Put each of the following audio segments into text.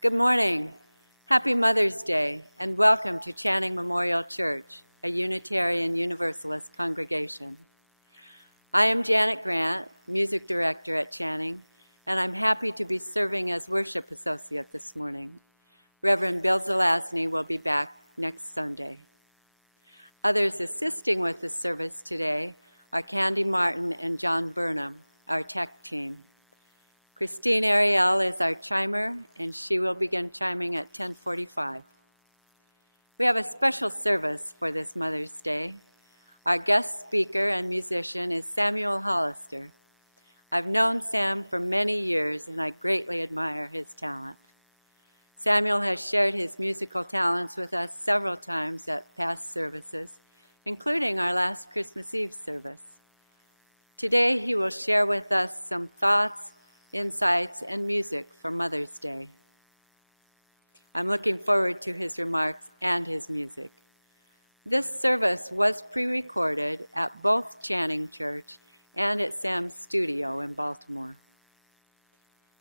Good morning. Happy Mother's Day, and welcome to Channing Memorial Church, a Unitarian Universalist congregation. I am Janet Grant, music director at Channing, and I'm happy to be serving as worship associate this morning. Reverend Bill Zelazny will be back next Sunday. Others assisting with the service today are Candy Martin and John Burnham, our tech team. Christine Ariel is our chimer, and she will begin chiming at 10:45. We have a special service for this Mother's Day. Our guest speaker and musician is Samuel Hollister. I've known Sam for many years, and I greatly admire his talent. Samuel has shared his musical talents with us several times at past services, including our last Christmas Eve service. Today, he will share with us some thoughts, insights, and music for Mother's Day. I'm looking forward to his remarks and his music. This service was pre-recorded at both Channing Church and at Sam's studio in Baltimore.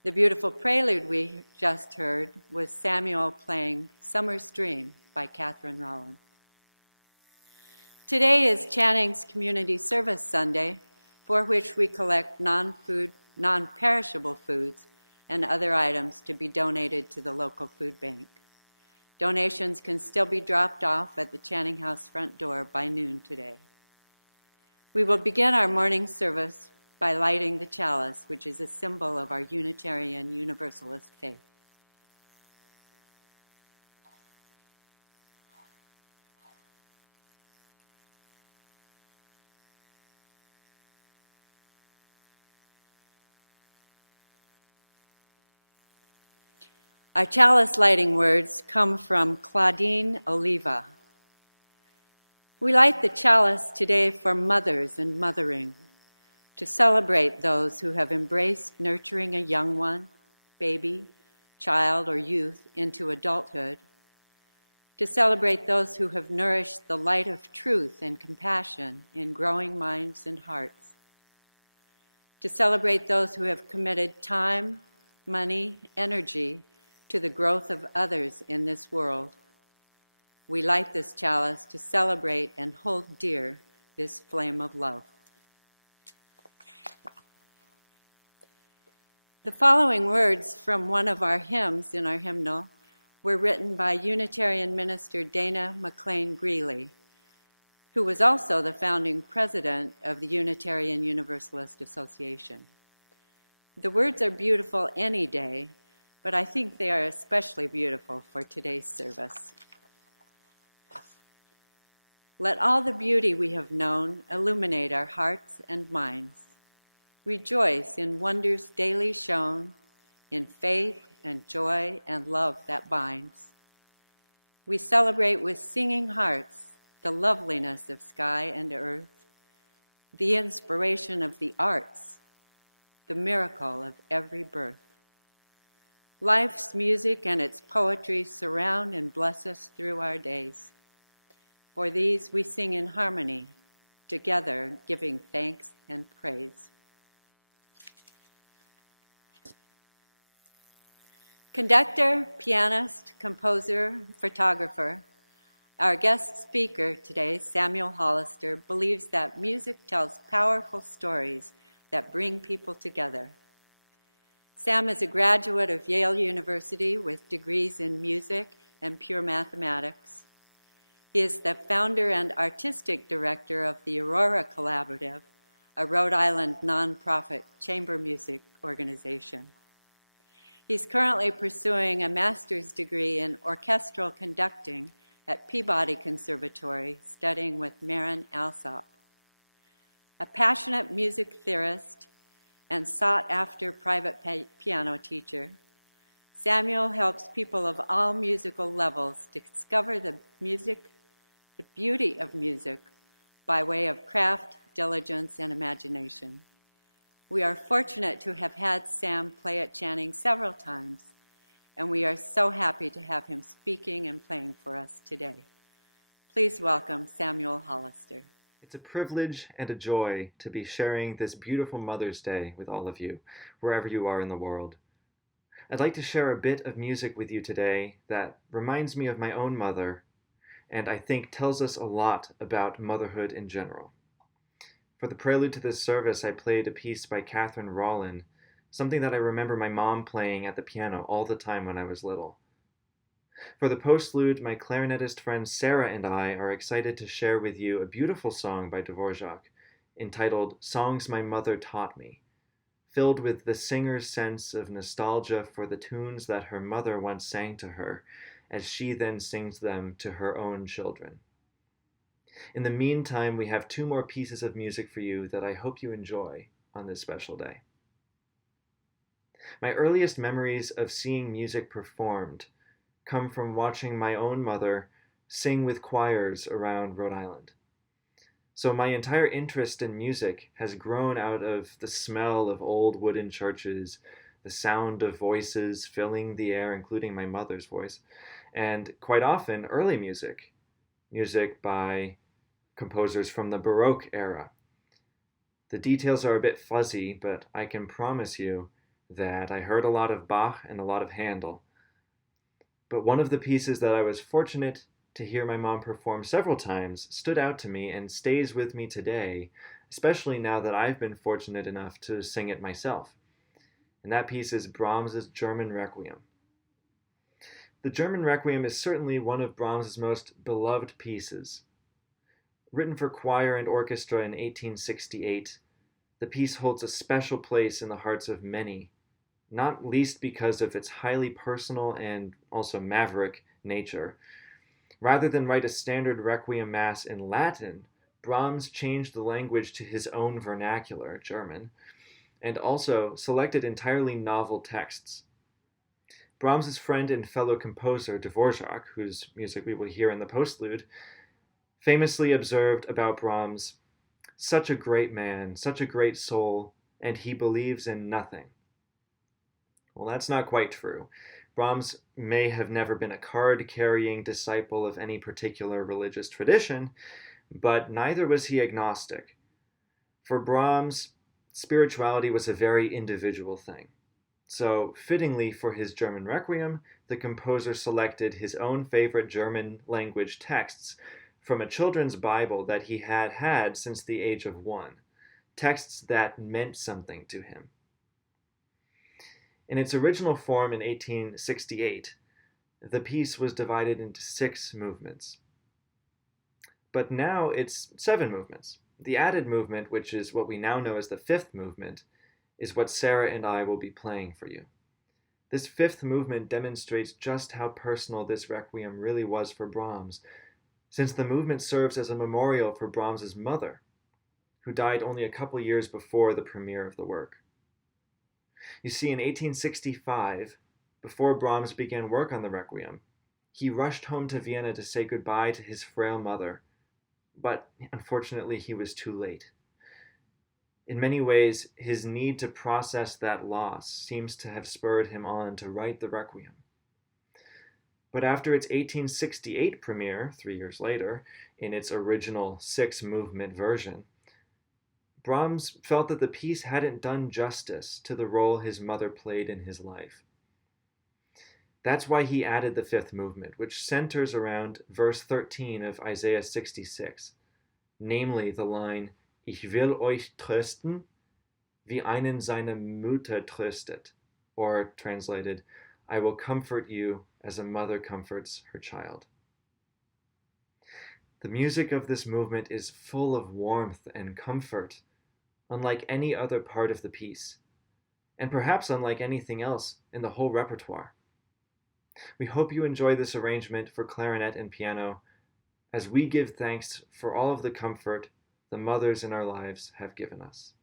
The beautiful prelude we just heard was Samuel playing Summer's Dream by Catherine Rollins. Today is Channing's Community Service Sunday, for which we collect non-perishable foods and other items to be donated to the local food bank. Donations can still be dropped off at the Channing House front door by noon today. We will begin our morning service by lighting the chalice, which is a symbol of our Unitarian Universalist faith. Our chalice lighting words come from Claudine Oliva. We light the chalice today for mothers and mothering, to celebrate those who have embraced nurturing a young one, baby, child, or youth into adulthood, to celebrate those who have nourished the light of truth and compassion in growing minds and hearts, to celebrate those who have committed time, money, energy, to the growth of others in this world. We light this chalice to celebrate and hold dear this flame of love. The following words from one of our hymns in our hymnal were written by Unitarian minister Dana McLean Greeley, who was also the founding president of the Unitarian Universalist Association. The words are beautiful any day, but I think they are especially beautiful for today's service. Let all the beauty we have known illuminate our hearts and minds. Rejoice in wonders daily shown, in faith and joy and love that binds. We celebrate with singing hearts the loveliness of sky and earth, the inspiration of the arts, the miracle of every birth. Life's music and its poetry surround and bless us through our days. For these we sing in harmony, together giving thanks and praise. Conductor, pianist, composer, photographer, our guest speaker today, Samuel Hollister, believes that music tells powerful stories that bring people together. Sam is a graduate of Yale University with degrees in music and pure mathematics. He is the founder and artistic director of the Aurora Collaborative, a Rhode Island nonprofit chamber music organization. He's currently pursuing a master's degree in orchestral conducting at Peabody Conservatory, studying with Marin Alsop. A passionate music theorist and sought-after private piano teacher, Samuel helps people of all musical levels discover the beauty of music by way of craft, diligence, and imagination. We are fortunate to have had Sam play at Channing several times, and we are so happy to have him speaking and playing for us today. Please welcome Samuel Hollister. It's a privilege and a joy to be sharing this beautiful Mother's Day with all of you, wherever you are in the world. I'd like to share a bit of music with you today that reminds me of my own mother, and I think tells us a lot about motherhood in general. For the prelude to this service, I played a piece by Catherine Rawlin, something that I remember my mom playing at the piano all the time when I was little. For the postlude, my clarinetist friend Sarah and I are excited to share with you a beautiful song by Dvorak entitled Songs My Mother Taught Me, filled with the singer's sense of nostalgia for the tunes that her mother once sang to her, as she then sings them to her own children. In the meantime, we have two more pieces of music for you that I hope you enjoy on this special day. My earliest memories of seeing music performed come from watching my own mother sing with choirs around Rhode Island. So my entire interest in music has grown out of the smell of old wooden churches, the sound of voices filling the air, including my mother's voice, and quite often early music by composers from the Baroque era. The details are a bit fuzzy, but I can promise you that I heard a lot of Bach and a lot of Handel. But one of the pieces that I was fortunate to hear my mom perform several times stood out to me and stays with me today, especially now that I've been fortunate enough to sing it myself. And that piece is Brahms's German Requiem. The German Requiem is certainly one of Brahms's most beloved pieces. Written for choir and orchestra in 1868, the piece holds a special place in the hearts of many, not least because of its highly personal and also maverick nature. Rather than write a standard Requiem Mass in Latin, Brahms changed the language to his own vernacular, German, and also selected entirely novel texts. Brahms's friend and fellow composer Dvorak, whose music we will hear in the postlude, famously observed about Brahms, "Such a great man, such a great soul, and he believes in nothing." Well, that's not quite true. Brahms may have never been a card-carrying disciple of any particular religious tradition, but neither was he agnostic. For Brahms, spirituality was a very individual thing. So, fittingly for his German Requiem, the composer selected his own favorite German language texts from a children's Bible that he had had since the age of 1, texts that meant something to him. In its original form in 1868, the piece was divided into 6 movements. But now it's 7 movements. The added movement, which is what we now know as the 5th movement, is what Sarah and I will be playing for you. This 5th movement demonstrates just how personal this Requiem really was for Brahms, since the movement serves as a memorial for Brahms's mother, who died only a couple years before the premiere of the work. You see, in 1865, before Brahms began work on the Requiem, he rushed home to Vienna to say goodbye to his frail mother, but unfortunately he was too late. In many ways, his need to process that loss seems to have spurred him on to write the Requiem. But after its 1868 premiere, 3 years later, in its original 6-movement version, Brahms felt that the piece hadn't done justice to the role his mother played in his life. That's why he added the 5th movement, which centers around verse 13 of Isaiah 66, namely the line, "Ich will euch trösten, wie einen seine Mutter tröstet," or translated, "I will comfort you as a mother comforts her child." The music of this movement is full of warmth and comfort, unlike any other part of the piece, and perhaps unlike anything else in the whole repertoire. We hope you enjoy this arrangement for clarinet and piano as we give thanks for all of the comfort the mothers in our lives have given us.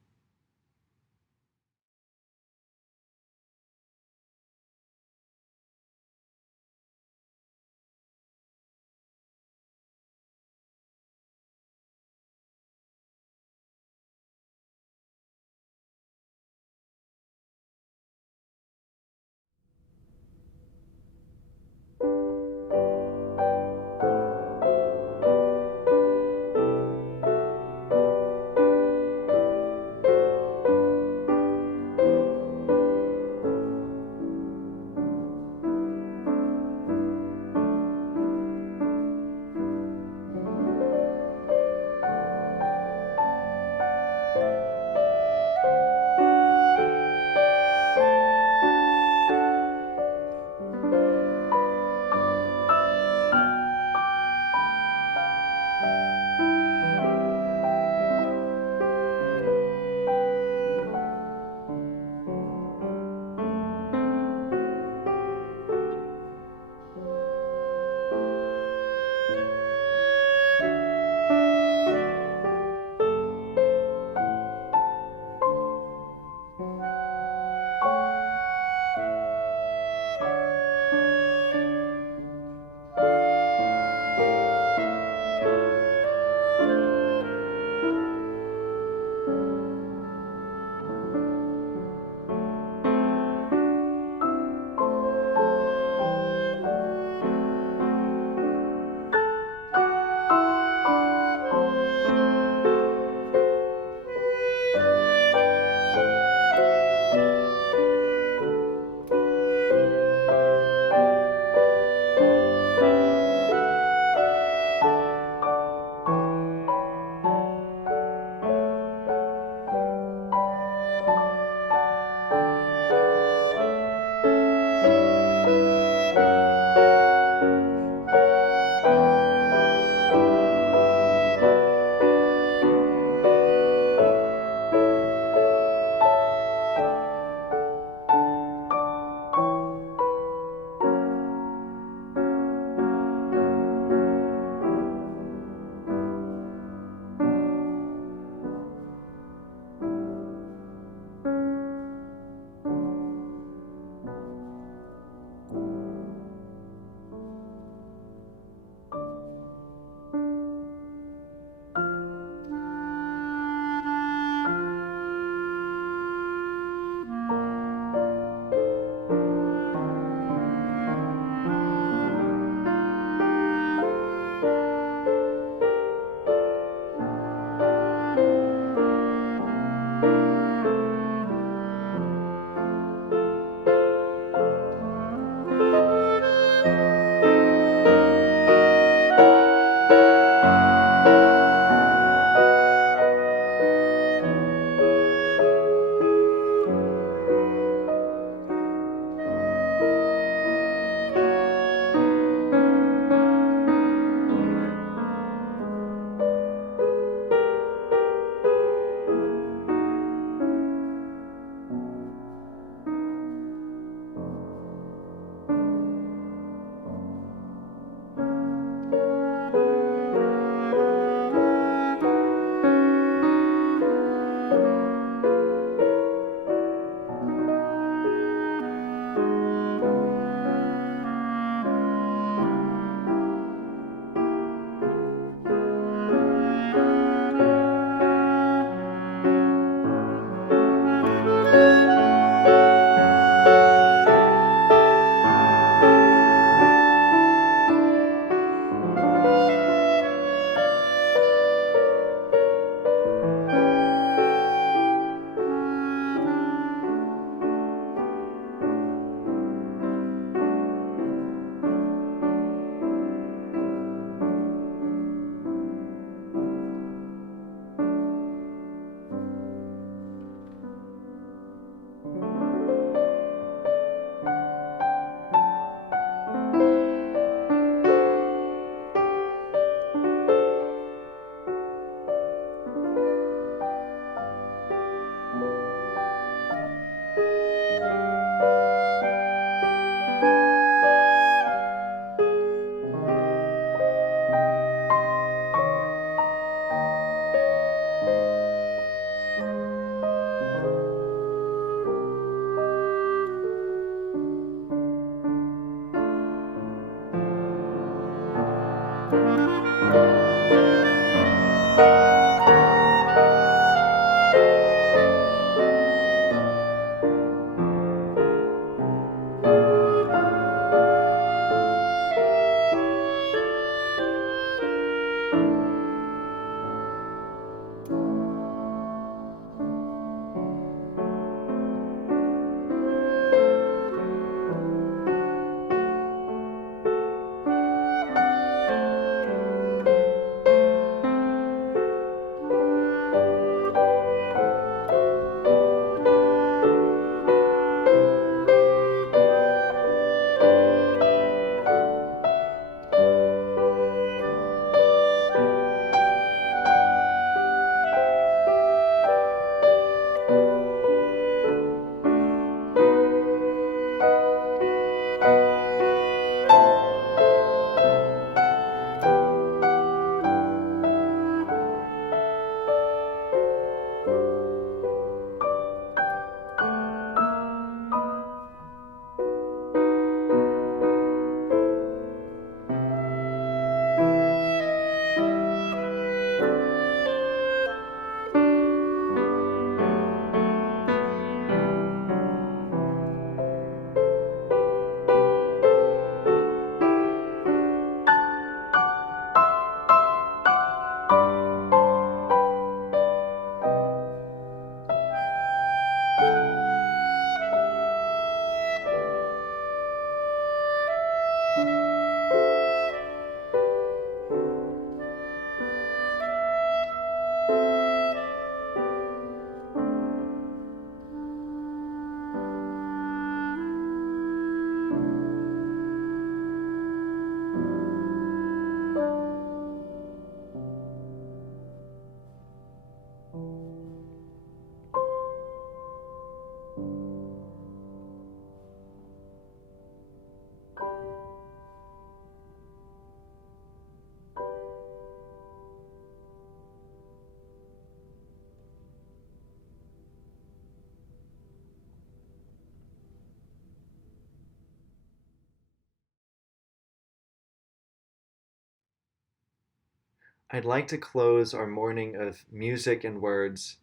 I'd like to close our morning of music and words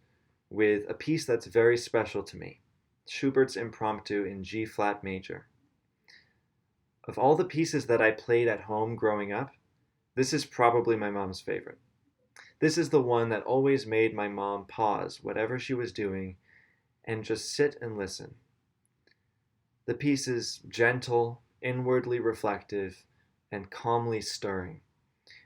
with a piece that's very special to me, Schubert's Impromptu in G flat major. Of all the pieces that I played at home growing up, this is probably my mom's favorite. This is the one that always made my mom pause whatever she was doing and just sit and listen. The piece is gentle, inwardly reflective, and calmly stirring.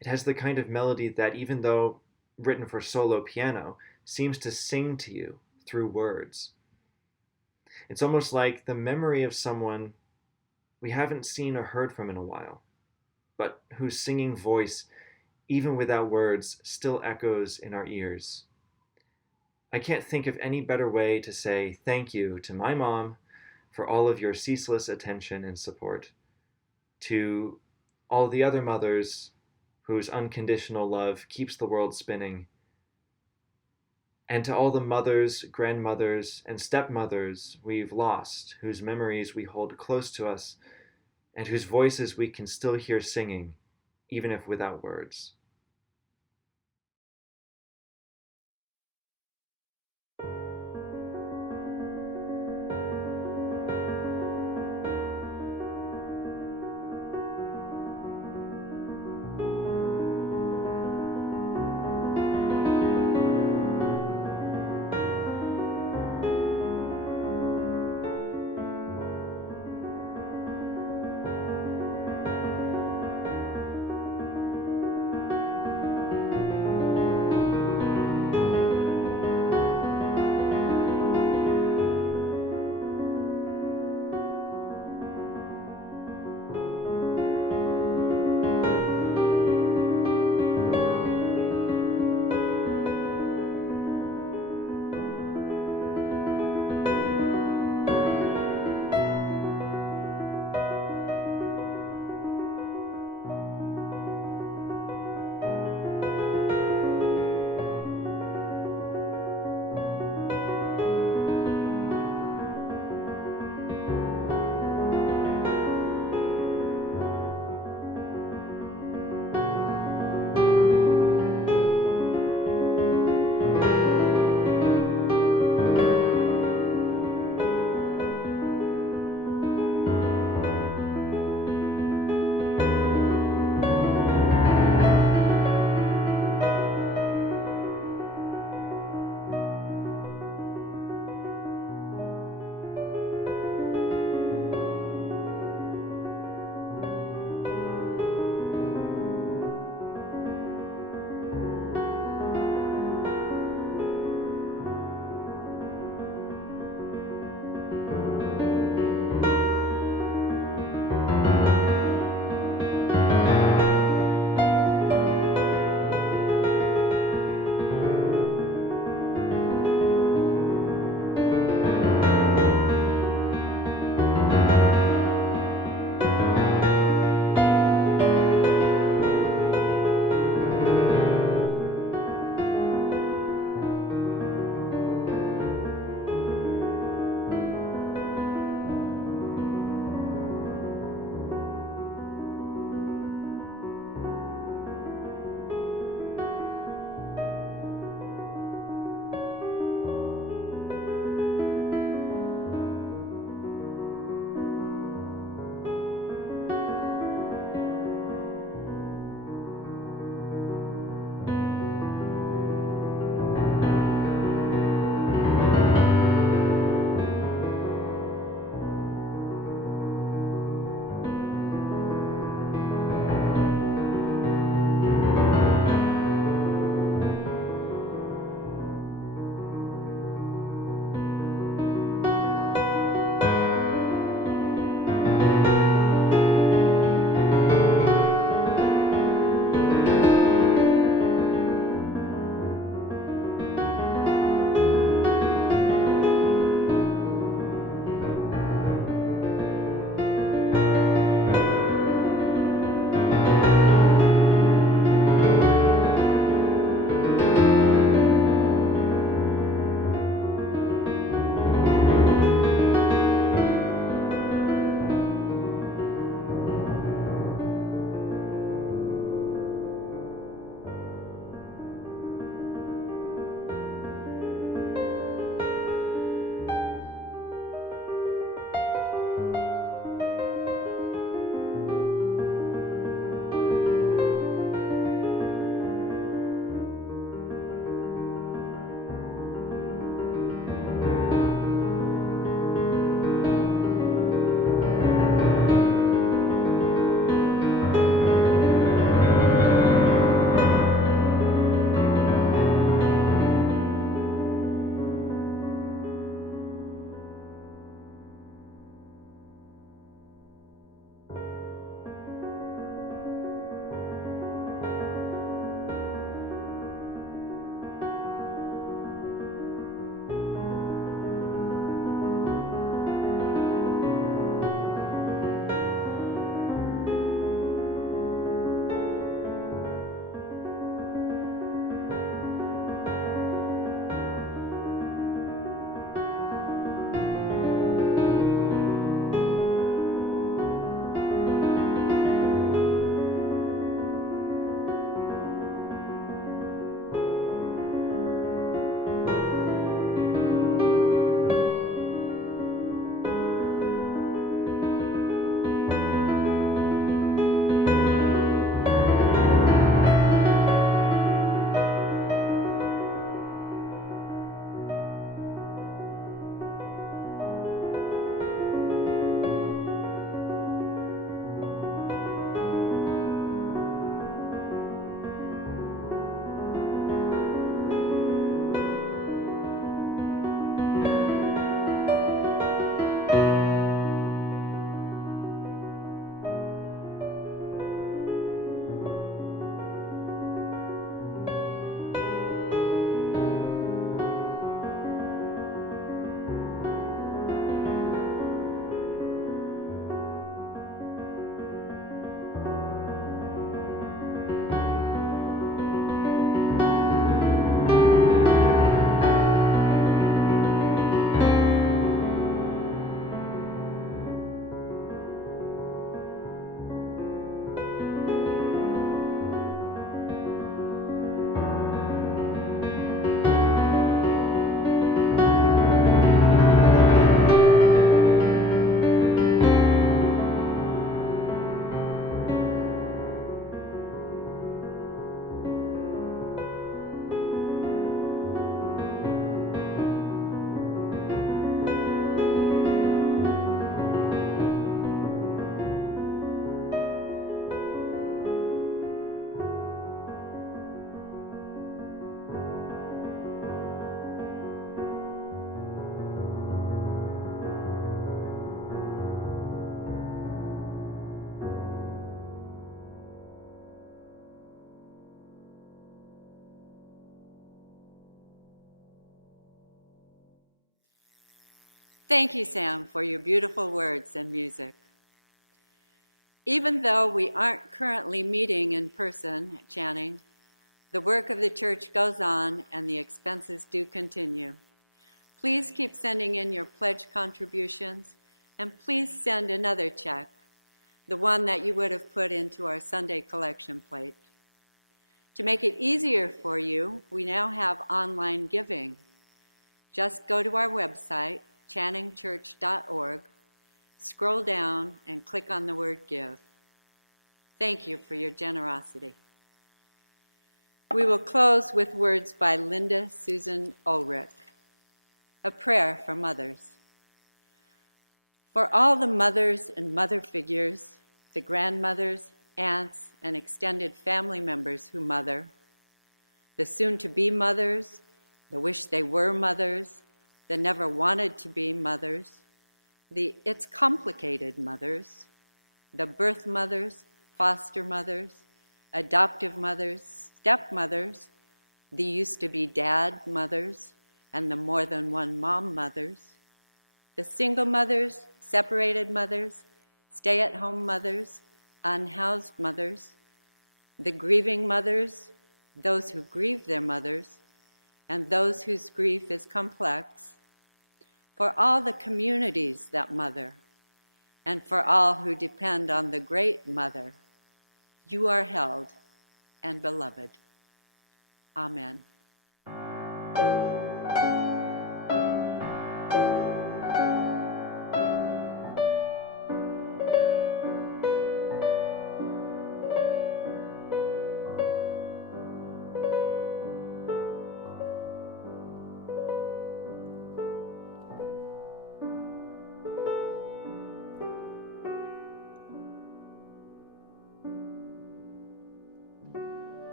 It has the kind of melody that, even though written for solo piano, seems to sing to you through words. It's almost like the memory of someone we haven't seen or heard from in a while, but whose singing voice, even without words, still echoes in our ears. I can't think of any better way to say thank you to my mom for all of your ceaseless attention and support, to all the other mothers whose unconditional love keeps the world spinning, and to all the mothers, grandmothers, and stepmothers we've lost, whose memories we hold close to us, and whose voices we can still hear singing, even if without words. Thank you, Sam, for your beautiful words and music. Even though we aren't currently meeting in person at Channing, the work of the church goes on and the expenses do continue. Please keep sending in your pledge contributions, and please send another check, the one that you would have put into our Sunday collection plate. To make it easier for you, we now have online giving. Just go to our website, channingchurch.org, scroll down, and click on the word Give. Thank you for your generosity. We will close with words by Linda Susan Ulrich, a prayer for mothers. For all the mothers and mother figures, the grandmothers, aunts, and extended family members who mother, the soon-to-be mothers, the wish they were mothers, the never wanted to be mothers, the it's complicated mothers, the birth mothers, foster mothers, adoptive mothers, stepmothers, the used-to-be dad mothers, and the more than one mom mothers, the single mothers, separated mothers, stay-at-home mothers, unhoused mothers, the grieving mothers, those who grieve their mothers, and those whose grief is complex, for all the communities that mother, and for all who depend on the great mother, you are held and beloved. Amen.